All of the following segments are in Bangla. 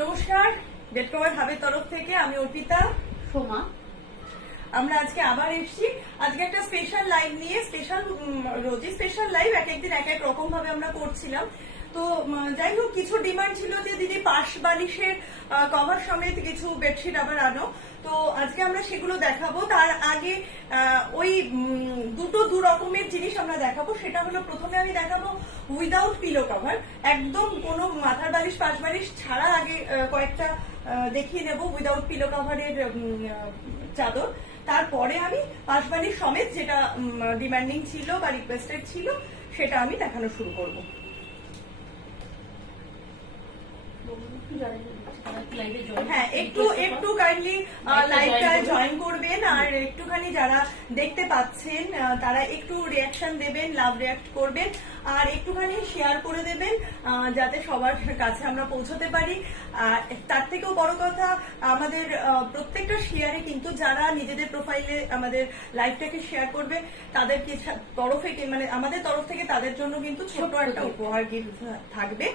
নমস্কার, বেড কভার হাবের তরফ থেকে আমি অর্পিতা, সোমা। আমরা আজকে আবার এসেছি। আজকে একটা স্পেশাল লাইভ নিয়ে, রোজই স্পেশাল লাইভ, এক একদিন এক এক রকম ভাবে আমরা করছিলাম। তো যাই হোক, কিছু ডিমান্ড ছিল যে দিদি পাশ বালিশের কভার সমেত কিছু বেডশিট আবার আনো। তো আজকে আমরা সেগুলো দেখাবো। তার আগে ওই দু রকমের জিনিস আমরা দেখাবো। সেটা হলো, প্রথমে আমি দেখাবো উইদাউট পিলো কভার, একদম কোনো মাথার বালিশ পাশ বালিশ ছাড়া। আগে কয়েকটা দেখিয়ে নেব উইদাউট পিলো কভারের চাদর। তারপরে আমি পাশ বালিশ সমেত, যেটা ডিমান্ডিং ছিল বা রিকোয়েস্টেড ছিল, সেটা আমি দেখানো শুরু করবো। হ্যাঁ, একটু কাইন্ডলি লাইভটা জয়েন করবেন, আর একটুখানি যারা দেখতে পাচ্ছেন তারা একটু রিয়াকশন দেবেন, লাভ রিয়াক্ট করবেন, আর একটুখানি শেয়ার করে দেবেন যাতে সবার কাছে আমরা পৌঁছতে পারি। আর তার থেকেও বড় কথা, আমাদের প্রত্যেকটা শেয়ারে কিন্তু যারা নিজেদের প্রোফাইলে আমাদের লাইভটাকে শেয়ার করবে, তাদের তরফে, মানে আমাদের তরফ থেকে তাদের জন্য কিন্তু ছোট একটা উপহার গিফট থাকবে।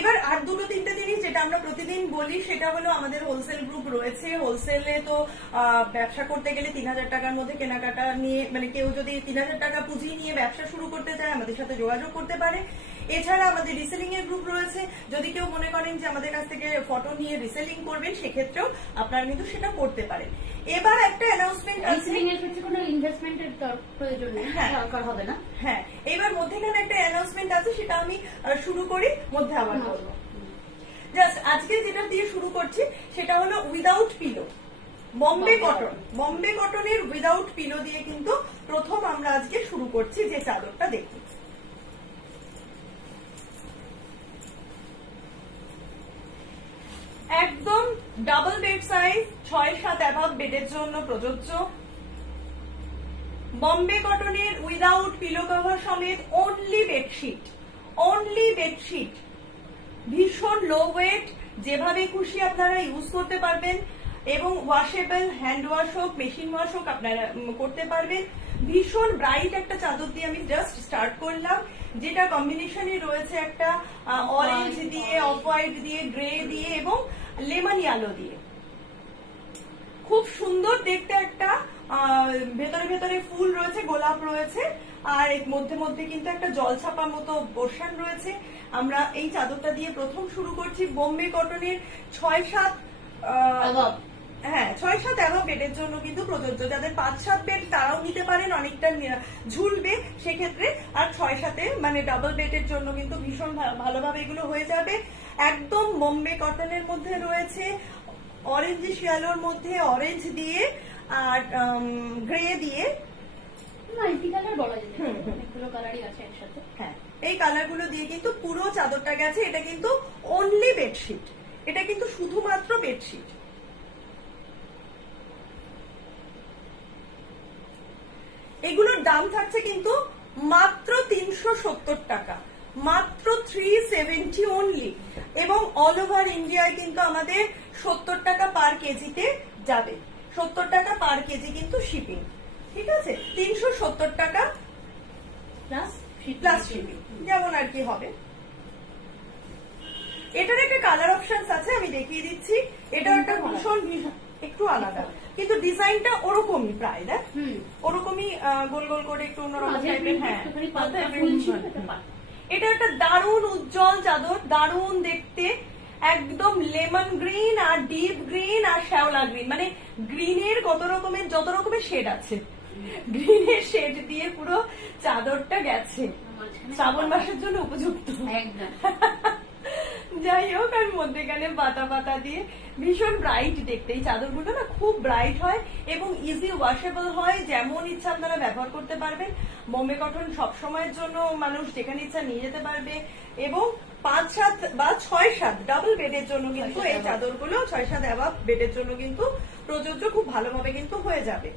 এবার আর দুটো তিনটে জিনিস যেটা আমরা প্রতিদিন বলি, সেটা হলো আমাদের হোলসেল গ্রুপ রয়েছে। হোলসেলে তো ব্যবসা করতে গেলে ৩,০০০ টাকার মধ্যে কেনাকাটা নিয়ে, মানে কেউ যদি ৩,০০০ টাকা পুঁজি নিয়ে ব্যবসা শুরু করতে চায়, আমাদের সাথে যোগাযোগ করতে পারে। এছাড়া আমাদের রিসেলিং এর গ্রুপ রয়েছে। যদি কেউ মনে করেন যে আমাদের কাছ থেকে ফটো নিয়ে রিসেলিং করবেন, সেক্ষেত্রেও আপনারা কিন্তু সেটা করতে পারেন। এবার একটা অ্যানাউন্সমেন্ট আছে, কোনো ইনভেস্টমেন্টের প্রয়োজন নেই, দরকার হবে না। হ্যাঁ, এবার মধ্যেখানে একটা অ্যানাউন্সমেন্ট আছে, সেটা আমি শুরু করি, মধ্যে আবার বলবো। জাস্ট আজকে যেটা দিয়ে শুরু করছি সেটা হলো without pillow Bombay cotton. Bombay কটনের উইদাউট পিলো দিয়ে কিন্তু প্রথম আমরা আজকে শুরু করছি। যে চাদরটা দেখুন, একদম ডাবল বেড সাইজ, 6-7 অ্যাবাভ বেডের জন্য প্রযোজ্য। বম্বে কটনের উইদাউট পিলো কভার সমেত অনলি বেডশিট, ভীষণ লো ওয়েট, যেভাবে খুশি আপনারা ইউজ করতে পারবেন, এবং ওয়াশেবল, হ্যান্ড ওয়াশ হোক, মেশিন ওয়াশ হোক, আপনারা করতে পারবেন। ভীষণ ব্রাইট একটা চাদর দিয়ে আমি জাস্ট স্টার্ট করলাম, যেটা কম্বিনেশনে রয়েছে একটা অরেঞ্জ দিয়ে, অফ হোয়াইট দিয়ে, গ্রে দিয়ে এবং লেমন ইয়েলো দিয়ে। খুব সুন্দর দেখতে একটা, ভেতরে ফুল রয়েছে, গোলাপ রয়েছে, আর মধ্যে মধ্যে কিন্তু একটা জলছাপা মতো পোর্শন রয়েছে। আমরা এই চাদরটা দিয়ে প্রথম শুরু করছি। বোম্বে কটনের 6-7 অ্যাভাব বেডের জন্য কিন্তু প্রযোজ্য। যাদের 5-7 বেড তারাও নিতে পারেন, অনেকটা ঝুলবে সেক্ষেত্রে। আর 6-7 মানে ডাবল বেডের জন্য কিন্তু ভীষণ ভালোভাবে এগুলো হয়ে যাবে। একদম বোম্বে কটনের মধ্যে রয়েছে অরেঞ্জ শিয়ালোর মধ্যে অরেঞ্জ দিয়ে আর গ্রে দিয়ে, হ্যাঁ, এই কালার গুলো দিয়ে কিন্তু পুরো চাদরটা গেছে। এটা কিন্তু অনলি বেডশিট, এটা কিন্তু শুধুমাত্র বেডশিট। এগুলোর দাম থাকছে কিন্তু মাত্র 370 টাকা, মাত্র 370 অনলি। এবং অল ওভার ইন্ডিয়ায় কিন্তু আমাদের 70 টাকা পার কেজিতে যাবে। 70 টাকা পার কেজি কিন্তু শিপিং, ঠিক আছে? 370 টাকা প্লাস শিপিং, যেমন আর কি হবে। এটার একটা কালার অপশন আছে, আমি দেখিয়ে দিচ্ছি। এটা একটা ভীষণ একটু আলাদা, কিন্তু ডিজাইনটা ওরকমই প্রায়, দেখ ওরকমই গোল গোল করে একটু অন্যরকম টাইপের। হ্যাঁ, এটা একটা দারুণ উজ্জ্বল চাদর, দারুণ দেখতে, একদম লেমন গ্রিন আর ডিপ গ্রিন আর শ্যাওলা গ্রিন, মানে গ্রিনের যত রকমের শেড আছে, গ্রিনের শেড দিয়ে পুরো চাদরটা গেছে। শ্রাবণ মাসের জন্য উপযুক্ত। যাই হোক, আর মধ্যেখানে পাতা পাতা দিয়ে ভীষণ ব্রাইট দেখতে। এই চাদরগুলো না খুব ব্রাইট হয় এবং ইজি ওয়াশেবল হয়, যেমন ইচ্ছা আপনারা ব্যবহার করতে পারবেন। বোম্বে কটন সবসময়ের জন্য মানুষ যেখানে ইচ্ছা নিয়ে যেতে পারবে, এবং 5-7 বা 6-7 ডাবল বেডের জন্য কিন্তু এই চাদরগুলো 6-7 অ্যাবাভ বেডের জন্য কিন্তু প্রযোজ্য, খুব ভালোভাবে কিন্তু হয়ে যাবে।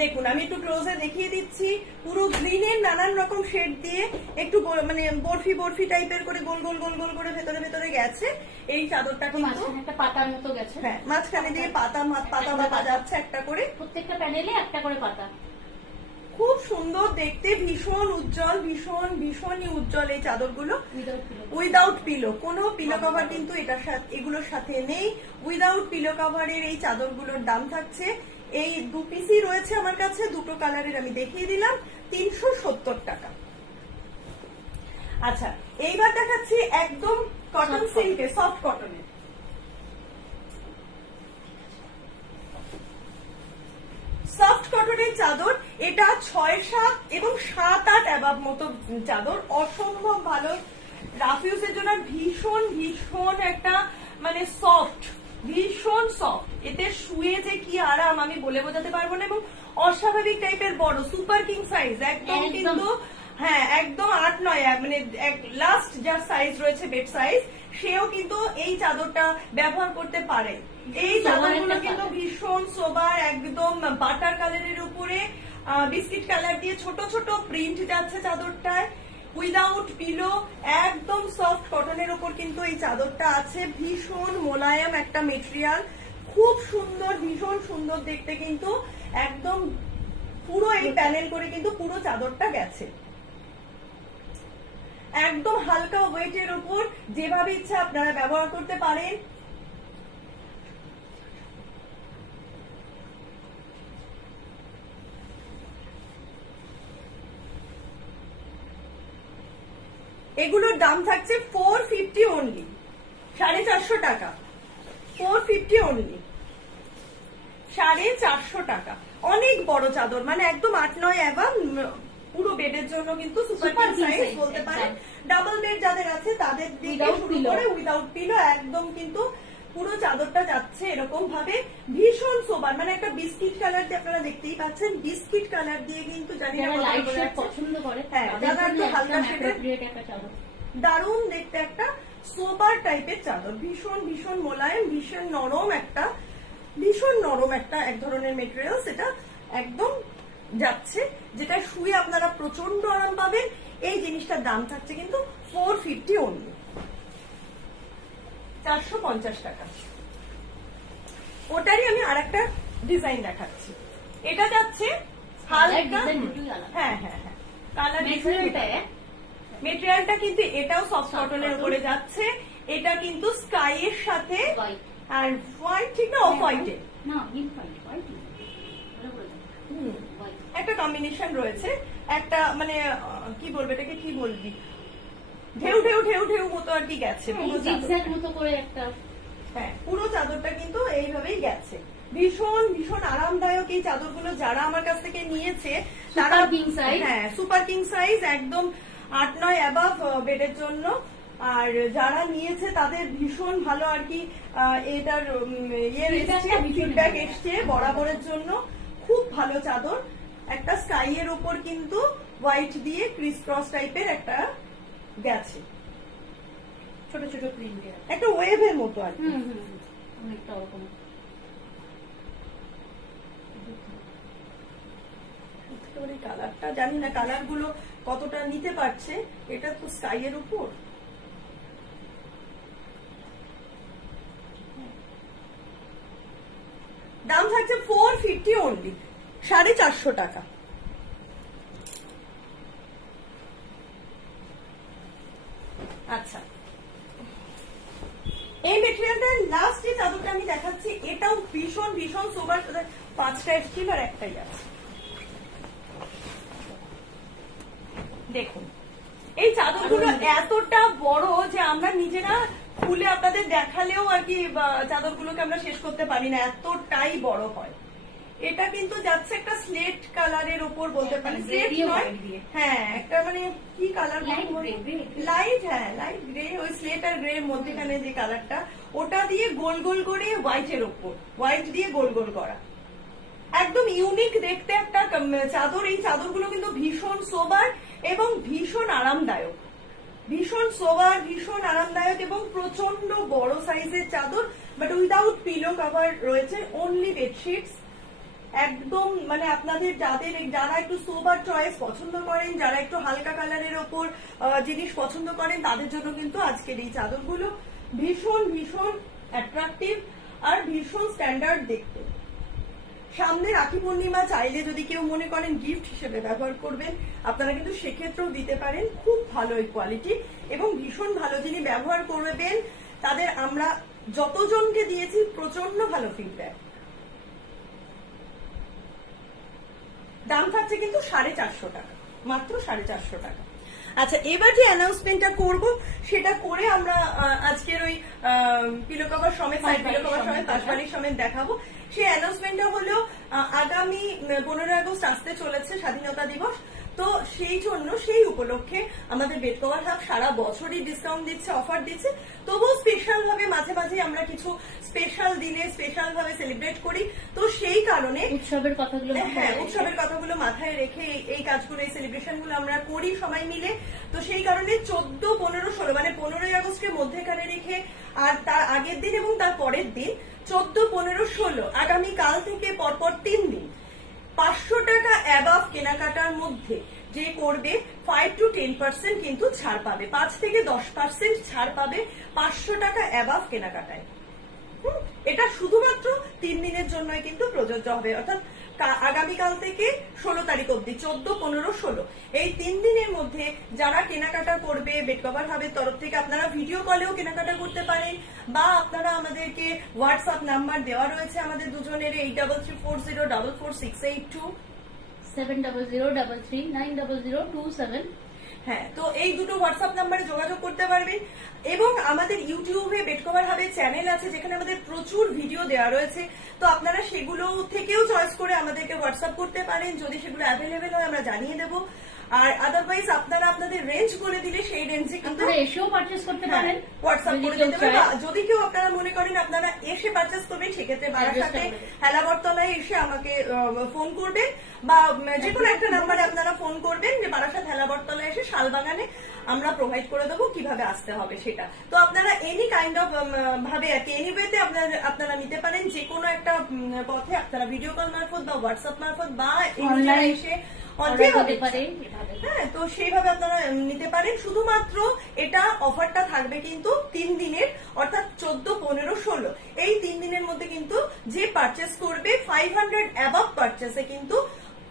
দেখুন আমি একটু ক্লোজে দেখিয়ে দিচ্ছি, পুরো গ্রিনের নানান রকম শেড দিয়ে একটু মানে বরফি বরফি টাইপের করে গোল গোল গোল গোল করে ভেতরে ভেতরে গেছে এই চাদরটা, কিন্তু একটা পাতার মতো গেছে। হ্যাঁ, মাঝখানে দিয়ে পাতা পাতা যাচ্ছে একটা করে, প্রত্যেকটা প্যানেলে একটা করে পাতা। খুব সুন্দর দেখতে, ভীষণ উজ্জ্বল, ভীষণই উজ্জ্বল এই চাদরগুলো। উইদাউট পিলো, কোনো পিলো কভার কিন্তু এগুলোর সাথে নেই। উইদাউট পিলো কভারের এই চাদরগুলোর দাম থাকছে, এই 2 পিসই রয়েছে আমার কাছে, 2টো কালারের আমি দেখিয়ে দিলাম, 370 টাকা। আচ্ছা, এইবার দেখাচ্ছি একদম কটন সিল্কে, সফট কটনের। সফট কটনের চাদর, এটা 6-7 এবং 7-8 অ্যাবাব মতো চাদর, অসম্ভব ভালো রাফ ইউজের জন্য। ভীষণ একটা মানে সফট, ভীষণ সফট, এতে শুয়ে যে কি আরাম আমি বলে বোঝাতে পারবো না, এবং অস্বাভাবিক টাইপের বড়, সুপার কিং সাইজ একদম, কিন্তু হ্যাঁ একদম 8-9, মানে লাস্ট যার সাইজ রয়েছে বেড সাইজ, সেও কিন্তু এই চাদরটা ব্যবহার করতে পারে। এই চাদরগুলো কিন্তু ভীষণ সোবার, একদম বাটার কালারের উপরে বিস্কিট কালার দিয়ে ছোট ছোট প্রিন্ট যাচ্ছে চাদরটায়, উইদাউট পিলো, একদম সফট কটনের উপর কিন্তু এই চাদরটা আছে। ভীষণ মোলায়েম একটা মেটেরিয়াল, খুব সুন্দর, ভীষণ সুন্দর দেখতে, কিন্তু একদম পুরো এই প্যানেল করে কিন্তু পুরো চাদরটা গেছে। একদম হালকা ওয়েটের উপর, যেভাবে ইচ্ছা আপনারা ব্যবহার করতে পারেন। এগুলোর দাম থাকছে 450 অনলি, 450 টাকা, 450 অনলি, 450 টাকা। অনেক বড় চাদর, মানে একদম 8-9 অ্যাবাব, পুরো বেডের জন্য কিন্তু সুপার সাইজ বলতে পারেন। ডাবল বেড যাদের আছে তাদের দিকে শুরু করে উইদাউট পিলো, একদম কিন্তু পুরো চাদরটা যাচ্ছে এরকম ভাবে, ভীষণ সোবার, মানে একটা বিস্কিট কালার দিয়ে, আপনারা দেখতেই পাচ্ছেন বিস্কিট কালার দিয়ে, কিন্তু জানি না পছন্দ করে, হ্যাঁ যারা একটু হালকা শেডের, দারুণ দেখতে একটা সোবার টাইপের চাদর, ভীষণ মোলায়েম, ভীষণ নরম একটা এক ধরনের মেটেরিয়াল, সেটা একদম যাচ্ছে, যেটা শুয়ে আপনারা প্রচন্ড আরাম পাবেন। এই জিনিসটার দাম থাকছে কিন্তু 450 অনলি, 450 টাকা। ওটারই আমি আর একটা ডিজাইন দেখাচ্ছি, এটা যাচ্ছে হালকা, হ্যাঁ কালার মেটেরিয়ালটা কিন্তু এটাও সফট কটনের উপরে যাচ্ছে, এটা কিন্তু স্কাই এর সাথে আর হোয়াইট, ঠিক না, অফ হোয়াইটে একটা কম্বিনেশন রয়েছে, একটা মানে কি বলবো এটাকে, কি বলবি, ঢেউ ঢেউ ঢেউ ঢেউ মতো আর কি গেছে মতো করে একটা, হ্যাঁ পুরো চাদরটা কিন্তু এইভাবেই গেছে। ভীষণ আরামদায়ক এই চাদরগুলো, যারা আমার কাছ থেকে নিয়েছে তারা হ্যাঁ সুপার কিং সাইজ, একদম 8-9 অ্যাবাভ বেডের জন্য, আর যারা নিয়েছে তাদের ভীষণ ভালো আর কি এটার ফিডব্যাক এসছে বরাবরের জন্য। খুব ভালো চাদর, একটা স্কাই এর উপর কিন্তু হোয়াইট দিয়ে ক্রিস ক্রস টাইপের একটা গেছে, ছোট ছোট প্রিন্ট, একটা ওয়েভের মতো আর কি। কালারটা জানি না, কালার গুলো কতটা নিতে পারছে, এটা তো স্কাই এর উপর। দাম থাকছে 450 অনলি, 450 টাকা। আচ্ছা, এই মেটেরিয়ালটার লাস্ট যে চাদরটা আমি দেখাচ্ছি, এটাও ভীষণ সোবার, 5টা এসছিল আর একটাই আছে। দেখুন এই চাদরগুলো এতটা বড় যে আমরা নিজেরা খুলে আপনাদের দেখালেও আর কি চাদরগুলোকে আমরা শেষ করতে পারি না, এতটাই বড় হয়। এটা কিন্তু যাচ্ছে একটা স্লেট কালারের উপর বলতে পারি, স্লেট নয়, হ্যাঁ একটা মানে কি কালার, লাইট, হ্যাঁ লাইট গ্রে, ওই স্লেট আর গ্রে মধ্যখানে যে কালারটা, ওটা দিয়ে গোল গোল করে হোয়াইটের উপর, হোয়াইট দিয়ে গোল গোল করা, একদম ইউনিক দেখতে একটা চাদর। এই চাদরগুলো কিন্তু ভীষণ সোবার এবং ভীষণ আরামদায়ক, ভীষণ সোবার, ভীষণ আরামদায়ক এবং প্রচন্ড বড় সাইজের চাদর, বাট উইদাউট পিলো কভার রয়েছে, অনলি বেডশিটস। একদম মানে আপনাদের যারা একটু সোবার চয়েস পছন্দ করেন, যারা একটু হালকা কালারের ওপর জিনিস পছন্দ করেন, তাদের জন্য কিন্তু আজকের এই চাদরগুলো ভীষণ ভীষণ অ্যাট্রাকটিভ আর ভীষণ স্ট্যান্ডার্ড দেখতে। সামনে রাখি পূর্ণিমা, চাইলে যদি কেউ মনে করেন গিফট হিসেবে ব্যবহার করবেন, আপনারা কিন্তু সেক্ষেত্রেও দিতে পারেন। খুব ভালো এই কোয়ালিটি এবং ভীষণ ভালো, যিনি ব্যবহার করবেন তাদের আমরা যতজনকে দিয়েছি প্রচন্ড ভালো ফিডব্যাক। দাম থাকছে কিন্তু 450 টাকা, মাত্র 450 টাকা। আচ্ছা, এবার যে অ্যানাউন্সমেন্টটা করব সেটা করে আমরা আজকের ওই পিলো কভার সমেত, সাইড পিলো কভার সমেত, পাশবাড়ির সমেত দেখাবো। সেই অ্যানাউন্সমেন্টটা হলো আগামী 15 আগস্ট আসতে চলেছে স্বাধীনতা দিবস, তো সেই জন্য সেই উপলক্ষে আমাদের বেড কভার হাব সারা বছরই ডিসকাউন্ট দিচ্ছে, অফার দিচ্ছে। তবুও স্পেশাল ভাবে মাঝে মাঝে আমরা কিছু স্পেশাল দিনে স্পেশাল ভাবে সেলিব্রেট করি, তো সেই কারণে উৎসবের কথাগুলো, হ্যাঁ উৎসবের কথাগুলো মাথায় রেখে এই কাজগুলো, এই সেলিব্রেশন গুলো আমরা করি সবাই মিলে। তো সেই কারণে 14, 15, 16 মানে 15 আগস্টের মধ্যেখানে রেখে আর তার আগের দিন এবং তার পরের দিন 14, 15, 16 আগামী কাল থেকে পরপর 3 দিন 500 টাকা অ্যাবাভ কেনাকাটার মধ্যে যে করবে 5 to 10% কিন্তু ছাড় পাবে, 5 থেকে 10% ছাড় পাবে 500 টাকা অ্যাবাভ কেনাকাটায়। এটা শুধুমাত্র 3 দিনের জন্যই কিন্তু প্রযোজ্য হবে, অর্থাৎ আগামীকাল থেকে 16 তারিখ অব্দি, 14, 15, 16 এই 3 দিনের মধ্যে যারা কেনাকাটা করবে বেড কভার হাবের তরফ থেকে, আপনারা ভিডিও কলেও কেনাকাটা করতে পারেন বা আপনারা আমাদেরকে হোয়াটসঅ্যাপ নাম্বার দেওয়া রয়েছে আমাদের দুজনের, 8340444682, 7003390027। হ্যাঁ, তো এই দুটো হোয়াটসঅ্যাপ নাম্বারে যোগাযোগ করতে পারবেন। এবং আমাদের ইউটিউবে বেড কভার হাবের চ্যানেল আছে, যেখানে আমাদের প্রচুর ভিডিও দেওয়া রয়েছে, তো আপনারা সেগুলো থেকেও চয়েস করে আমাদেরকে হোয়াটসঅ্যাপ করতে পারেন, যদি সেগুলো অ্যাভেলেবেল হয় আমরা জানিয়ে দেবো। আর আদারওয়াইজ আপনারা আপনাদের রেঞ্জ বলে দিলে সেই রেঞ্জে কিন্তু এসেও পারচেস করতে পারেন, হোয়াটসঅ্যাপ করে দিতে পারেন। যদি কেউ আপনারা মনে করেন আপনারা এসে পারচেস করবেন, সেক্ষেত্রে বারাসাতে হেলাবরতলায় এসে আমাকে ফোন করবেন বা যে কোনো একটা নাম্বারে আপনারা ফোন করবেন যে বারাসাত হেলাবরতলায় এসে শালবাগানে আমরা প্রোভাইড করে দেবো কিভাবে আসতে হবে সেটা। তো আপনারা এনি কাইন্ড অফ ভাবে আর কি এনিওয়েতে আপনারা নিতে পারেন, যে কোনো একটা পথে আপনারা ভিডিও কল মারফত বা হোয়াটসঅ্যাপ মারফত বা অনলাইন এসে হ্যাঁ, তো সেইভাবে আপনারা নিতে পারেন। শুধুমাত্র এটা অফারটা থাকবে কিন্তু 3 দিনের, অর্থাৎ 14, 15, 16 এই 3 দিনের মধ্যে কিন্তু যে পারচেস করবে 500 অ্যাবাভ পারচেসে কিন্তু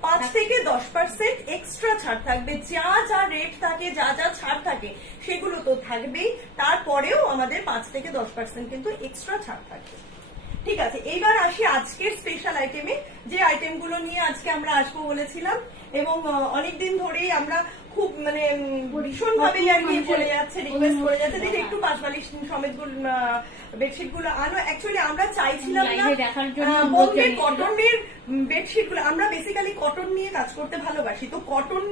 5 থেকে 10% এক্সট্রা ছাড় থাকবে। যা যা রেট থাকে, যা যা ছাড় থাকে সেগুলো তো থাকবেই, তারপরেও আমাদের 5 থেকে 10% কিন্তু এক্সট্রা ছাড় থাকবে। ঠিক আছে, এইবার আসি আজকের স্পেশাল আইটেমে, যে আইটেমগুলো নিয়ে আজকে আমরা আসবো বলেছিলাম এবং অনেকদিন ধরেই আমরা খুব মানে ভীষণ ভাবে আর কি বলে যাচ্ছে, রিকোয়েস্ট করে যাচ্ছে যে একটু পাশবালিশ সমেত বেডশিট গুলো আনো। অ্যাকচুয়ালি আমরা চাইছিলাম না বোম্বে কটনের বেডশিট গুলো, আমরা বেসিক্যালি কটন নিয়ে কাজ করতে ভালোবাসি, তো কটন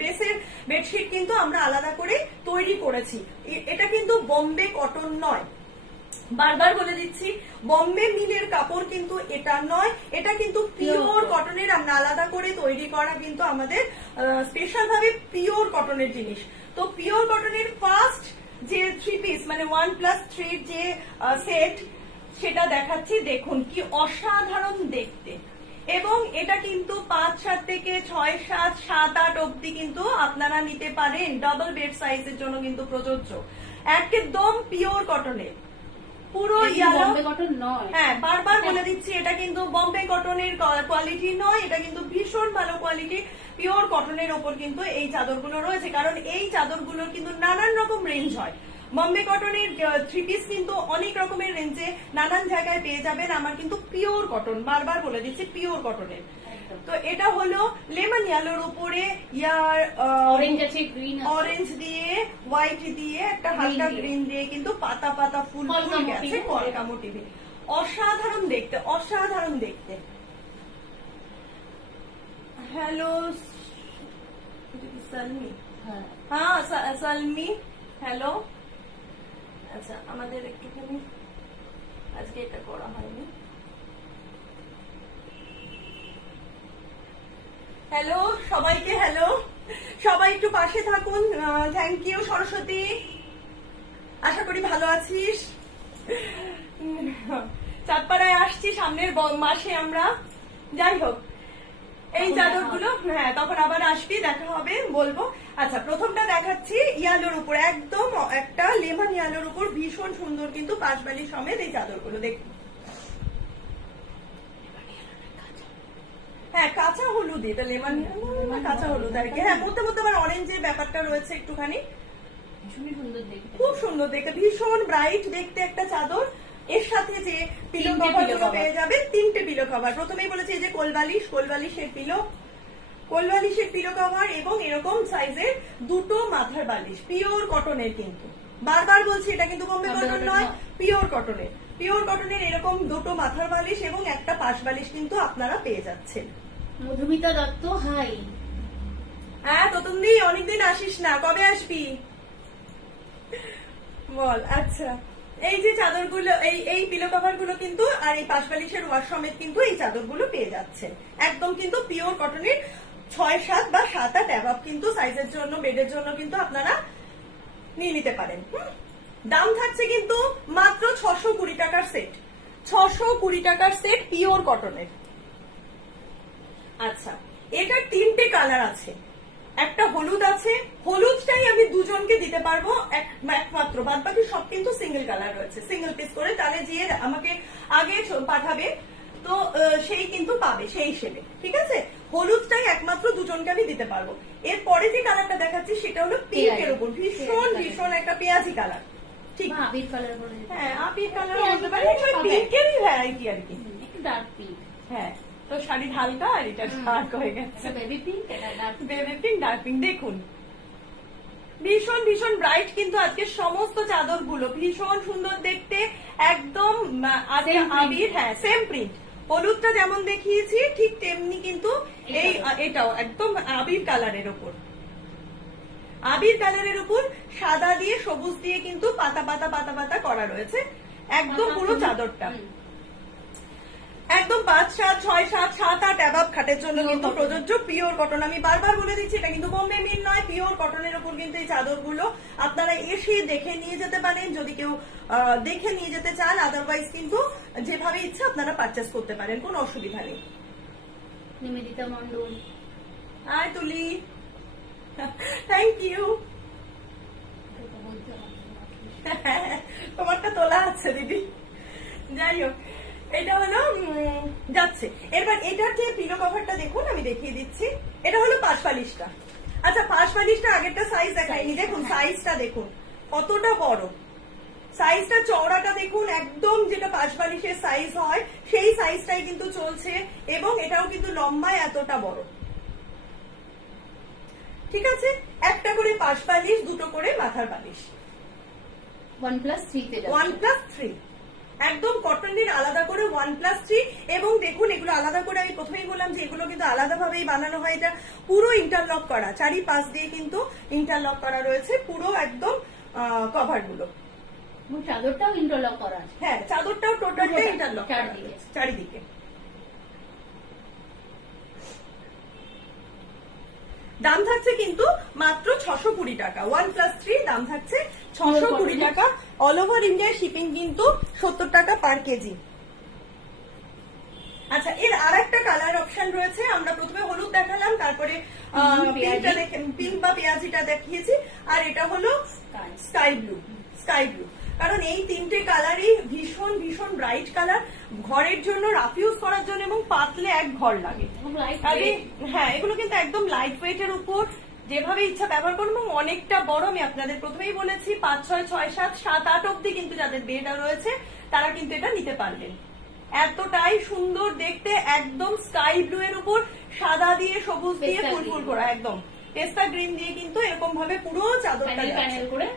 বেসের বেডশিট কিন্তু আমরা আলাদা করে তৈরি করেছি। এটা কিন্তু বোম্বে কটন নয়, বারবার বলে দিচ্ছি, বম্বে মিলের কাপড় কিন্তু এটা নয়, এটা কিন্তু পিওর কটনের, আমরা আলাদা করে তৈরি করা কিন্তু আমাদের স্পেশাল ভাবে পিওর কটনের জিনিস। তো পিওর কটনের ফার্স্ট যে 3 পিস মানে 1+3 যে সেট, সেটা দেখাচ্ছি, দেখুন কি অসাধারণ দেখতে। এবং এটা কিন্তু 5, 7 থেকে 6, 7, 7, 8 অব্দি কিন্তু আপনারা নিতে পারেন, ডাবল বেড সাইজের জন্য কিন্তু প্রযোজ্য, একদম পিওর কটনের, পুরো বম্বে কটন নয়। হ্যাঁ, বারবার বলে দিচ্ছি, এটা কিন্তু বম্বে কটনের কোয়ালিটি নয়, এটা কিন্তু ভীষণ ভালো কোয়ালিটি পিওর কটনের ওপর কিন্তু এই চাদরগুলো রয়েছে। কারণ এই চাদরগুলোর কিন্তু নানান রকম রেঞ্জ হয়, বম্বে কটনের 3 পিস কিন্তু অনেক রকমের রেঞ্জে নানান জায়গায় পেয়ে যাবেন, আমার কিন্তু পিওর কটন, বারবার বলে দিচ্ছি পিওর কটনের। তো এটা হলো লেমন ইয়েলোর উপরে ইয়ার অরেঞ্জ দিয়ে, হোয়াইট দিয়ে, একটা হালকা গ্রিন দিয়ে কিন্তু পাতা পাতা ফুল ফুল গেছে কলকা মোটিভে। অসাধারণ দেখতে, অসাধারণ দেখতে। হ্যালো সালমি, হ্যাঁ হ্যাঁ সালমি, হ্যালো। আচ্ছা আমাদের একটুখানি আজকে এটা করা হয়নি। হ্যালো সবাইকে, হ্যালো সবাই একটু পাশে থাকুন। থ্যাংক ইউ সরস্বতী, আশা করি ভালো আছিস। চাঁদপাড়ায় আসছি সামনের মাসে আমরা, যাই হোক এই চাদরগুলো, হ্যাঁ তখন আবার আসবি, দেখা হবে, বলবো। আচ্ছা প্রথমটা দেখাচ্ছি ইয়ালোর উপর, একদম একটা লেমন ইয়ালোর উপর ভীষণ সুন্দর কিন্তু পাশবালি সমেত এই চাদরগুলো দেখুন। হ্যাঁ কাঁচা হলুদ, এটা লেমন কাঁচা হলুদ আর কি। হ্যাঁ মধ্যে মধ্যে আবার অরেঞ্জের ব্যাপারটা রয়েছে একটুখানি, ভীষণই সুন্দর দেখতে, খুব সুন্দর দেখতে, ভীষণ ব্রাইট দেখতে একটা চাদর। এর সাথে যে পিলো তিনটে কভার pillow গুলো cover। পেয়ে যাবে, 3টে পিলো কভার। প্রথমেই বলেছি এই যে কোলবালিশের পিলো, কোলবালিশের পিলো কভার এবং এরকম সাইজের 2টো মাথার বালিশ, পিওর কটনের কিন্তু, বারবার বলছি এটা কিন্তু বোম্বে কটন নয়, পিওর কটনের। পিওর কটনের এরকম 2টো মাথার বালিশ এবং একটা পাশ বালিশ কিন্তু আপনারা পেয়ে যাচ্ছেন। মধুমিতা দত্ত, হাই। হ্যাঁ ততন্দি অনেকদিন আসিস না, কবে আসবি বল। আচ্ছা এই যে চাদরগুলো, এই পিলো কভার গুলো কিন্তু আর এই পাশবালিশের ওয়াশ সমেত কিন্তু এই চাদরগুলো পেয়ে যাচ্ছেন, একদম কিন্তু পিওর কটনের। 6-7 বা 7-8 অ্যাভাব কিন্তু সাইজের জন্য, বেডের জন্য কিন্তু আপনারা নিয়ে নিতে পারেন। দাম থাকছে কিন্তু মাত্র 620 টাকার সেট, 620 টাকার সেট পিওর কটনের। আচ্ছা এটার 3টে কালার আছে, একটা হলুদ আছে, হলুদটাই আমি দুজনকে দিতে পারবো একমাত্র, বাদ বাকি সব কিন্তু সিঙ্গেল কালার রয়েছে, সিঙ্গেল পিস করে। তাহলে যে আমাকে আগে পাঠাবে তো সেই কিন্তু পাবে সেই হিসেবে, ঠিক আছে। হলুদটাই একমাত্র দুজনকে আমি দিতে পারবো। এরপরে যে কালারটা দেখাচ্ছি সেটা হলো পিঙ্কের উপর, ভীষণ ভীষণ একটা পেঁয়াজি কালার, ঠিক। আবির কালার বলে, হ্যাঁ আবির কালার বলতে পারি, পিঙ্কেরই ভ্যারাইটি আর কি, একটু ডার্ক পিঙ্ক। হ্যাঁ তো শাড়ির হালকা আর এটা ডার্ক হয়ে গেছে, বেবি পিঙ্ক, এটা dark baby pink, dark pink. দেখুন ভীষণ ভীষণ ব্রাইট কিন্তু আজকে সমস্ত চাদর গুলো, ভীষণ সুন্দর দেখতে, একদম আজকে আবির, হ্যাঁ সেম প্রিন্ট। হলুদটা যেমন দেখিয়েছি ঠিক তেমনি কিন্তু এই এটাও একদম আবির কালারের উপর, আবির কালারের উপর সাদা দিয়ে সবুজ দিয়ে কিন্তু পাতা পাতা পাতা পাতা করা রয়েছে একদম পুরো চাদরটা। একদম 5-7-6-7-7-8 অ্যাভাব খাটের জন্য কিন্তু প্রযোজ্য, পিওর কটন। আমি বারবার বলে দিচ্ছি এটা কিন্তু বোম্বে মিল নয়, পিওর কটনের উপর কিন্তু এই চাদরগুলো আপনারা এসে দেখে নিয়ে যেতে পারেন যদি কেউ দেখে নিয়ে যেতে চান, আদারওয়াইজ কিন্তু যেভাবে ইচ্ছা আপনারা পারচেস করতে পারেন, কোনো অসুবিধা নেই। নিবেদিতা মন্ডল, হাই তুলি, থ্যাংক ইউ। তোমারটা তোলা আছে দিদি, যাই হোক এটা হলো যাচ্ছে। এবার এটার যে পিলো কভারটা দেখুন আমি দেখিয়ে দিচ্ছি, এটা হলো পাশবালিশটা। আচ্ছা পাশবালিশটা আগেরটা সাইজ দেখাইনি, দেখুন সাইজটা দেখুন কতটা বড়, সাইজটা চওড়াটা দেখুন, একদম যেটা পাশবালিশের সাইজ হয় সেই সাইজটাই কিন্তু চলছে, এবং এটাও কিন্তু লম্বায় এতটা বড়, ঠিক আছে। একটা করে পাশবালিশ, 2টো করে মাথার বালিশ, 1+3 তে যাবে। 1+3 একদম কটনের আলাদা করে 1+3। এবং দেখুন এগুলো আলাদা করে, আমি প্রথমেই বললাম যে এগুলো কিন্তু আলাদা ভাবেই বানানো হয়, এটা পুরো ইন্টারলক করা, চারিপাশ দিয়ে কিন্তু ইন্টারলক করা রয়েছে পুরো একদম কভার গুলো। চাদরটাও ইন্টারলক করা আছে, হ্যাঁ চাদরটাও টোটালটা ইন্টারলক চারিদিকে। চারিদিকে। দাম থাকছে কিন্তু মাত্র 620 টাকা, 1+3 দাম থাকছে 620 টাকা। অল ওভার ইন্ডিয়া শিপিং কিন্তু 70 টাকা পার কেজি। আচ্ছা এর আর একটা কালার অপশন রয়েছে, আমরা প্রথমে হলুদ দেখালাম, তারপরে পিঙ্ক বা পেঁয়াজিটা দেখিয়েছি, আর এটা হলো স্কাই ব্লু, স্কাই ব্লু। কারণ এই 3টে কালারই ভীষণ ভীষণ ব্রাইট কালার, ঘরের জন্য রাফ ইউজ করার জন্য, এবং পাতলে এক ঘর লাগে। হ্যাঁ এগুলো কিন্তু একদম লাইট ওয়েট এর উপর, যেভাবে ইচ্ছা ব্যবহার করুন, এবং অনেকটা বড়। আমি আপনাদের প্রথমেই বলেছি 5-6-6-7-7-8 অব্দি কিন্তু যাদের বেড রয়েছে তারা কিন্তু এটা নিতে পারবেন, এতটাই সুন্দর দেখতে, একদম স্কাই ব্লু এর উপর সাদা দিয়ে সবুজ দিয়ে ফুল ফুল করা, একদম পেস্তা গ্রিন দিয়ে কিন্তু এরকম ভাবে পুরো চাদরটা প্যানেল করে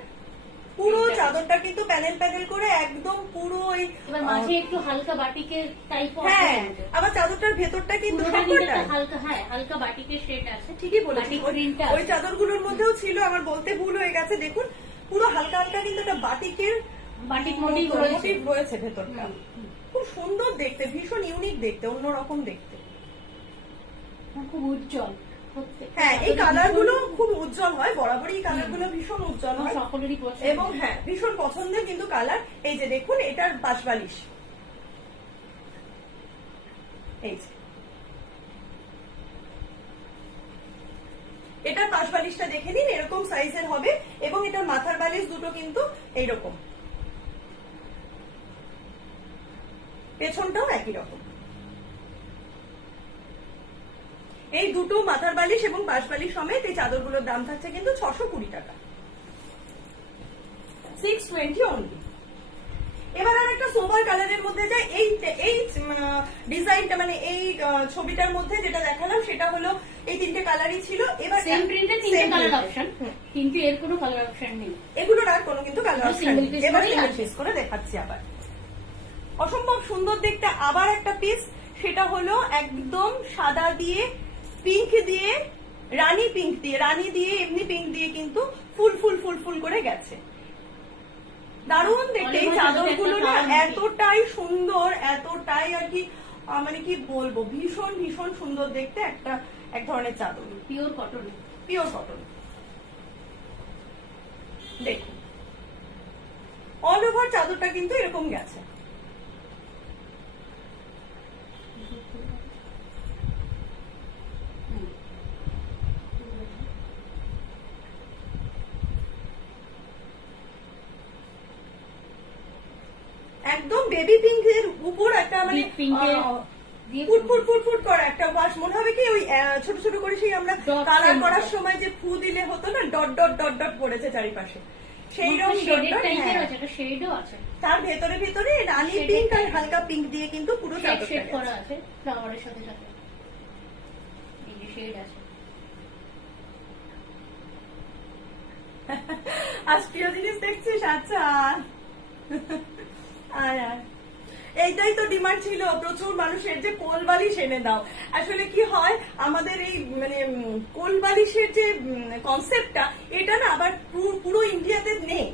পুরো চাদরটা কিন্তু প্যানেল প্যানেল করে একদম পুরো ওই এবার মাঝে একটু হালকা বাটিকের টাইপ হ্যাঁ, আবার চাদরটার ভেতরটা কিন্তু সবকটা হালকা, হ্যাঁ হালকা বাটিকের শেড আছে। ঠিকই বলেছি, বাটিক প্রিন্টটা ওই চাদরগুলোর মধ্যেও ছিল, আমার বলতে ভুল হয়ে গেছে। দেখুন পুরো হালকা হালকা কিন্তু একটা বাটিকের বাটিক মোটিভ রয়েছে ভেতরটা। খুব সুন্দর দেখতে, ভীষণ ইউনিক দেখতে, অন্যরকম দেখতে, খুব উজ্জ্বল। হ্যাঁ এই কালার গুলো খুব উজ্জ্বল হয়, বরাবরই এই কালার গুলো ভীষণ উজ্জ্বল হয় সকলেরই পছন্দ, এবং হ্যাঁ ভীষণ পছন্দের কিন্তু কালার। এই যে দেখুন এটার বাঁশবালিশ, এই যে এটার বাঁশবালিশটা দেখে নিন, এরকম সাইজের হবে এবং এটার মাথার বালিশ দুটো কিন্তু এইরকম, পেছনটাও একই রকম। এই দুটো মাথার বালিশ এবং পাশ বালিশ সমেত এই চাদরগুলোর দাম থাকছে কিন্তু 620 টাকা, 620 অনলি। এবার আর একটা সোবার কালারের মধ্যে যায়। এই ডিজাইনটা মানে এই ছবিটার মধ্যে যেটা দেখালাম সেটা হলো এই তিনটে কালারই ছিল। এবার সেম প্রিন্টের তিনটে কালার অপশন, কিন্তু এর কোনো কালার অপশন নেই, এগুলোর আর কোনো কিন্তু কালার অপশন নেই। Single piece এবার করেই সিঙ্গেল আছে। পিস করে দেখাচ্ছি আবার, অসম্ভব সুন্দর দেখতে। আবার একটা পিস, সেটা হলো একদম সাদা দিয়ে পিঙ্ক দিয়ে, রানী পিঙ্ক দিয়ে, রানী দিয়ে এমনি পিঙ্ক দিয়ে কিন্তু ফুল ফুল ফুল ফুল করে গেছে, দারুণ দেখতে। এই চাদরগুলো না এতটাই সুন্দর, এতটাই আর কি মানে কি বলবো, ভীষণ ভীষণ সুন্দর দেখতে একটা এক ধরনের চাদর, পিওর কটন, পিওর কটন। দেখুন অল ওভার চাদরটা কিন্তু এরকম গেছে। একদম বেবি পিঙ্কের উপর একটা মানে Deep pink এর ফুটফুট ফুটফুট করা একটা বাস, মনে হবে কি ওই ছোট ছোট করে সেই আমরা Dot কালার same করার dot। সময় যে ফু দিলে হতো না, ডট ডট ডট ডট পড়েছে চারিপাশে, সেই রকম ডট শেডের ডট। টাইপের হ্যাঁ। আছে, একটা শেডও আছে, তার ভেতরে ভেতরে রানী Shade পিঙ্ক আর এর হালকা পিঙ্ক দিয়ে কিন্তু পুরো শেড চাদরটা শেড করা গেছে। আছে ফ্লাওয়ারের সাথে সাথে, এই যে শেড আছে। আজ প্রিয় জিনিস দেখছিস? আচ্ছা আর এইটাই তো ডিমান্ড ছিল প্রচুর মানুষের, যে কোল বালিশ এনে দাও। আসলে কি হয়, আমাদের এই মানে কোল বালিশের যে কনসেপ্টটা, এটা না আবার পুরো ইন্ডিয়াতে নেই,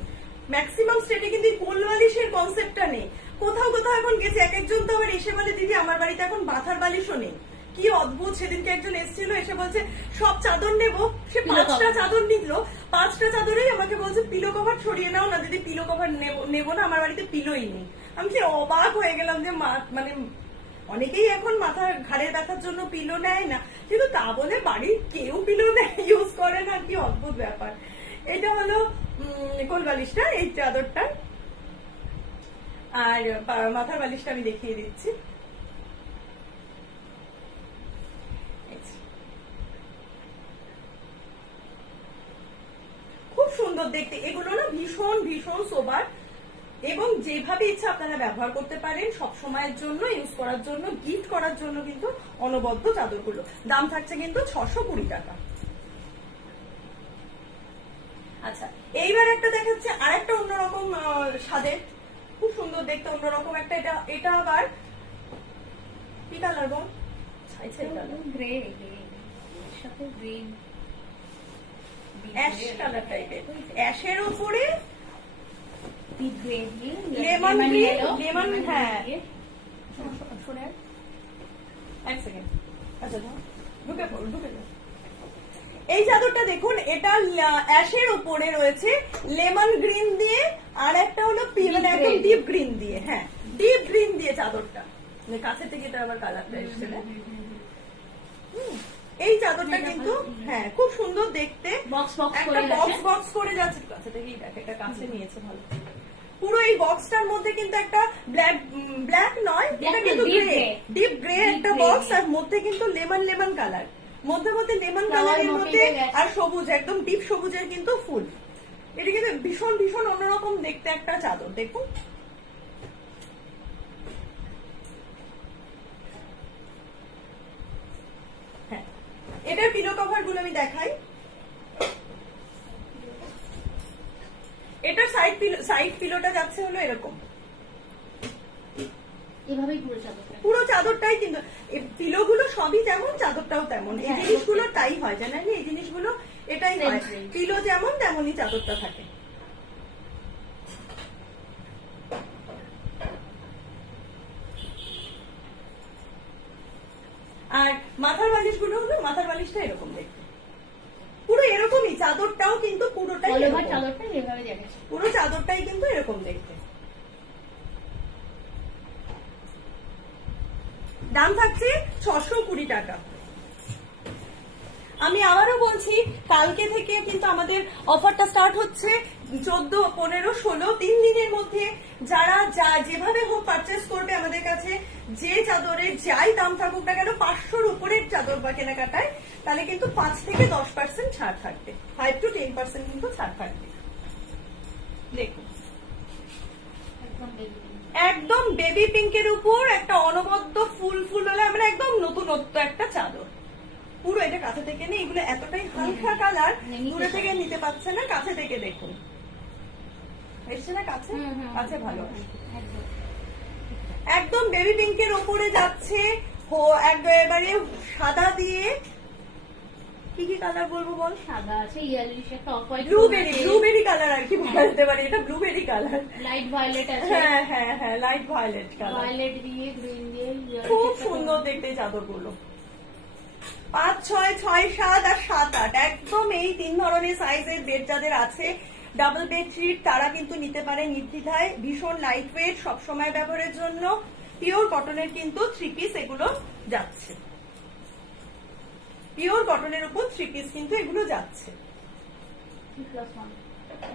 ম্যাক্সিমাম স্টেটে কিন্তু কোল বালিশের কনসেপ্টটা নেই। কোথাও কোথাও এখন গেছে, এক একজন তো আবার এসে বলে দিদি আমার বাড়িতে এখন মাথার বালিশও নেই। কি অদ্ভুত, সেদিনকে একজন এসেছিল, এসে বলছে সব চাদর নেবো, সে 5টা চাদর নিল, 5টা চাদরেই আমাকে বলছে পিলো কভার ছড়িয়ে নাও না দিদি, পিলো কভার নেবো না, আমার বাড়িতে পিলোই নেই। আমি সে অবাক হয়ে গেলাম যে মানে অনেকেই এখন মাথার ঘাড়ের ব্যথার জন্য পিলো নেয় না, কিন্তু তা বলে বাড়ির কেউ পিলো নেয় ইউজ করে না, কি অদ্ভুত ব্যাপার। এটা হলো কোল বালিশটা, এই চাদরটা। আর মাথার বালিশটা আমি দেখিয়ে দিচ্ছি। খুব সুন্দর দেখতে এগুলো না, ভীষণ ভীষণ সোবার, এবং যেভাবে ইচ্ছা আপনারা ব্যবহার করতে পারেন, সব সময়ের জন্য ইউজ করার জন্য, গিফট করার জন্য কিন্তু অনবদ্য চাদরগুলো। দাম থাকছে কিন্তু 620 টাকা। আচ্ছা এইবার একটা দেখাচ্ছে আর একটা অন্যরকম স্বাদের, খুব সুন্দর দেখতে, অন্যরকম একটা। এটা আবার কি কালার গো? গ্রে, সাথে গ্রিন অ্যাশ কালার টাইপের, অ্যাশের উপরে গ্রে দিয়ে লেমন গ্রিন, লেমন, হ্যাঁ শুনে এক সেকেন্ড। আচ্ছা ঢুকে পড়ো, ঢুকে পড়ো। এই চাদরটা দেখুন, এটা অ্যাশের উপরে রয়েছে লেমন গ্রিন দিয়ে, আর একটা হলো মানে একদম ডিপ গ্রিন দিয়ে, হ্যাঁ ডিপ গ্রিন দিয়ে চাদরটা, কাছে থেকে এটা আবার কালারটা এসছে না। এই চাদরটা কিন্তু হ্যাঁ খুব সুন্দর দেখতে, বক্স বক্স একটা করে বক্স গেছে। বক্স করে যাচ্ছে। কাছে থেকেই দেখ, এটা কাছে নিয়েছে ভালো। পুরো এই বক্সটার মধ্যে কিন্তু একটা ব্ল্যাক নয়, এটা কিন্তু ডিপ গ্রে একটা বক্স, আর মধ্যে কিন্তু লেমন লেমন কালার, মধ্যে মধ্যে লেমন কালারের মধ্যে আর সবুজ, একদম ডিপ সবুজের কিন্তু ফুল। এটা কিন্তু ভীষণ ভীষণ অন্যরকম দেখতে একটা চাদর। দেখুন হ্যাঁ, এটার পিলো কভার গুলো আমি দেখাই। এটার সাইড পিলোটা যাচ্ছে হলো এরকম, এভাবেই পুরো চাদরটা। পুরো চাদরটাই কিন্তু পিলোগুলো সবই যেমন চাদরটাও তেমন, এই হ্যাঁ, জিনিসগুলো তাই হয় জানেন, এই জিনিসগুলো এটাই Same হয়, range। পিলো যেমন তেমনই চাদরটা থাকে। আর মাথার বালিশগুলো হলো, মাথার বালিশটা এরকম দেখতে, পুরো এরকমই, চাদরটাও কিন্তু পুরোটাই অল ওভার এরকম। চাদরটা এভাবে দেখেছে। পুরো চাদরটাই কিন্তু এরকম দেখতে। দাম থাকছে 620 টাকা। আমি আবারও বলছি, কালকে থেকে কিন্তু আমাদের অফারটা স্টার্ট হচ্ছে, 14, 15, 16 3 দিনের মধ্যে যারা যেভাবে হোক পারচেস করবে আমাদের কাছে, যে চাদরের যাই দাম থাকুক না কেন, 500-র উপরের চাদর বা কেনাকাটায়, তাহলে কিন্তু 5 থেকে 10% ছাড় থাকবে, 5 to 10% কিন্তু ছাড় থাকবে। দেখুন একদম baby pink। একদম বেবি পিঙ্কের উপর একটা অনবদ্য ফুল ফুল হলে মানে একদম নতুনত্ব একটা চাদর। পুরো এটা কাছে থেকে নেই, এগুলো এতটাই হালকা কালার, দূরে থেকে নিতে পারছে না, কাছে থেকে দেখুন, এসছে না কাছে, কাছে ভালো আসে। একদম। একদম বেবি পিঙ্কের ওপরে যাচ্ছে একেবারে সাদা দিয়ে, কি কি কালার বলবো বল, সাদা আছে, ইয়েলোইশ একটা অফ হোয়াইট, ব্লুবেরি কালার আর কি বলতে পারি, এটা ব্লুবেরি কালার। লাইট ভায়োলেট আছে, হ্যাঁ হ্যাঁ হ্যাঁ, লাইট ভায়োলেট কালার, ভায়োলেট দিয়ে গ্রিন দিয়ে, খুব সুন্দর দেখতে চাদরগুলো। 5, 6, 6, 7 আর 7, 8 একদম এই 3 ধরনের সাইজের বেড যাদের আছে, ডাবল বেডশিট, তারা কিন্তু নিতে পারে নির্দ্বিধায়। ভীষণ লাইট ওয়েট, সবসময় ব্যবহারের জন্য, পিওর কটনের কিন্তু 3 পিস এগুলো যাচ্ছে, পিওর কটনের উপর 3 পিস কিন্তু এগুলো যাচ্ছে। 3+1,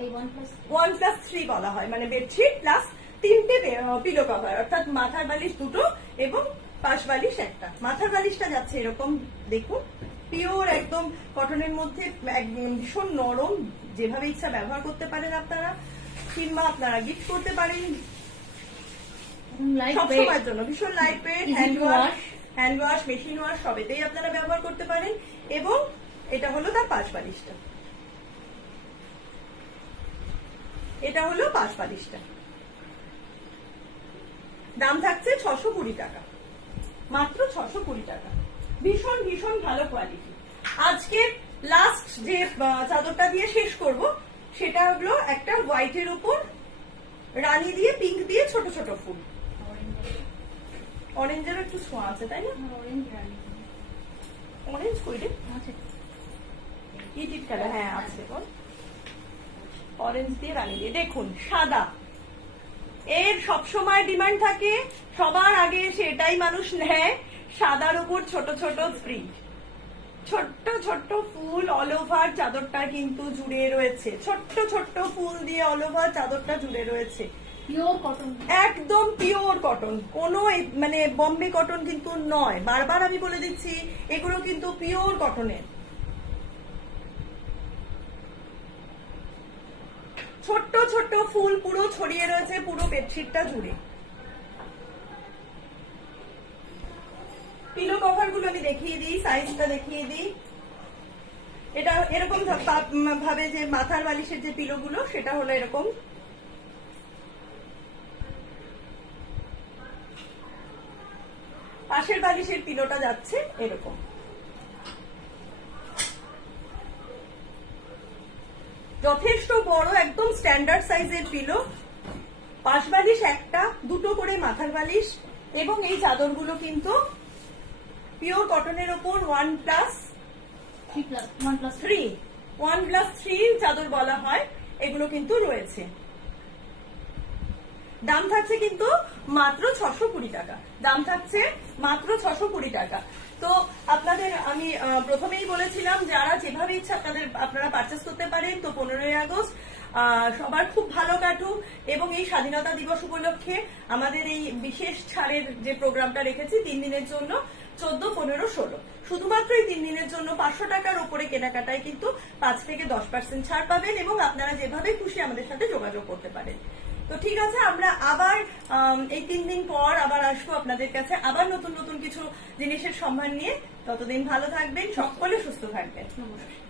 এই 1+3 1+3 বলা হয়, মানে বেডশিট প্লাস 3টে পিলো কভার, অর্থাৎ মাথার বালিশ 2টো এবং পাশ বালিশ একটা। মাথার বালিশটা যাচ্ছে এরকম দেখুন, পিওর একদম কটনের মধ্যে, ভীষণ নরম, যেভাবে ইচ্ছা ব্যবহার করতে পারেন আপনারা, কিংবা আপনারা গিফট করতে পারেন লাইট সবসময়ের জন্য। ভীষণ light weight, Easy hand to wash, wash। Hand wash, machine wash সবেতেই আপনারা ব্যবহার করতে পারেন। এবং এটা হলো তার পাশ বালিশটা, এটা হলো পাশ বালিশটা। দাম থাকছে 620 টাকা, মাত্র 620 টাকা। ভীষণ ভীষণ ভালো কোয়ালিটি। আজকে লাস্ট যে চাদরটা দিয়ে শেষ করব, সেটা হলো একটা হোয়াইটের উপর রানী দিয়ে পিঙ্ক দিয়ে ছোট ছোট ফুল, অরেঞ্জের একটু ছোঁয়া আছে তাই না, অরেঞ্জ রানী অরেঞ্জ কই রে, আছে, ইটিট কালার, হ্যাঁ আছে, অরেঞ্জ দিয়ে রানী দিয়ে। দেখুন সাদা, এর সবসময় ডিমান্ড থাকে, সবার আগে সেটাই মানুষ নেয়, সাদার উপর ছোট ছোট প্রিন্ট, ছোট্ট ছোট্ট ফুল অল ওভার চাদরটা কিন্তু জুড়ে রয়েছে, ছোট্ট ছোট্ট ফুল দিয়ে অল ওভার চাদরটা জুড়ে রয়েছে, পিওর কটন, একদম পিওর কটন, কোনো মানে বম্বে কটন কিন্তু নয়, বারবার আমি বলে দিচ্ছি, এগুলো কিন্তু পিওর কটনের। ছোট্ট ছোট্ট ফুল পুরো ছড়িয়ে রয়েছে পুরো বেডশিটটা জুড়ে। পিলো কভার গুলো আমি দেখিয়ে দিই, সাইজটা দেখিয়ে দিই। এটা এরকম ভাবে যে মাথার বালিশের যে পিলো গুলো, সেটা হলো এরকম, পাশের বালিশের পিলোটা যাচ্ছে এরকম, যথেষ্ট বড় একদম স্ট্যান্ডার্ড সাইজের পিলো, পাশ বালিশ একটা, 2টো করে মাথার বালিশ। এবং এই চাদরগুলো কিন্তু পিওর কটনের ওপর 1+3 চাদর বলা হয়, এগুলো কিন্তু রয়েছে। দাম থাকছে কিন্তু মাত্র 620 টাকা, দাম থাকছে মাত্র 620 টাকা। তো আপনাদের আমি প্রথমেই বলেছিলাম, যারা যেভাবে ইচ্ছা আপনারা পারচেস করতে পারেন। তো 15ই আগস্ট সবার খুব ভালো কাটুক, এবং এই স্বাধীনতা দিবস উপলক্ষে আমাদের এই বিশেষ ছাড়ের যে প্রোগ্রামটা রেখেছি 3 দিনের জন্য, 14, 15, 16, শুধুমাত্র এই 3 দিনের জন্য 500 টাকার উপরে কেনাকাটায় কিন্তু 5 থেকে 10% ছাড় পাবেন, এবং আপনারা যেভাবে খুশি আমাদের সাথে যোগাযোগ করতে পারেন। তো ঠিক আছে, আমরা আবার এই 3 দিন পর আবার আসবো আপনাদের কাছে, আবার নতুন নতুন কিছু জিনিসের সম্মান নিয়ে। ততদিন ভালো থাকবেন, সকলে সুস্থ থাকবেন। নমস্কার।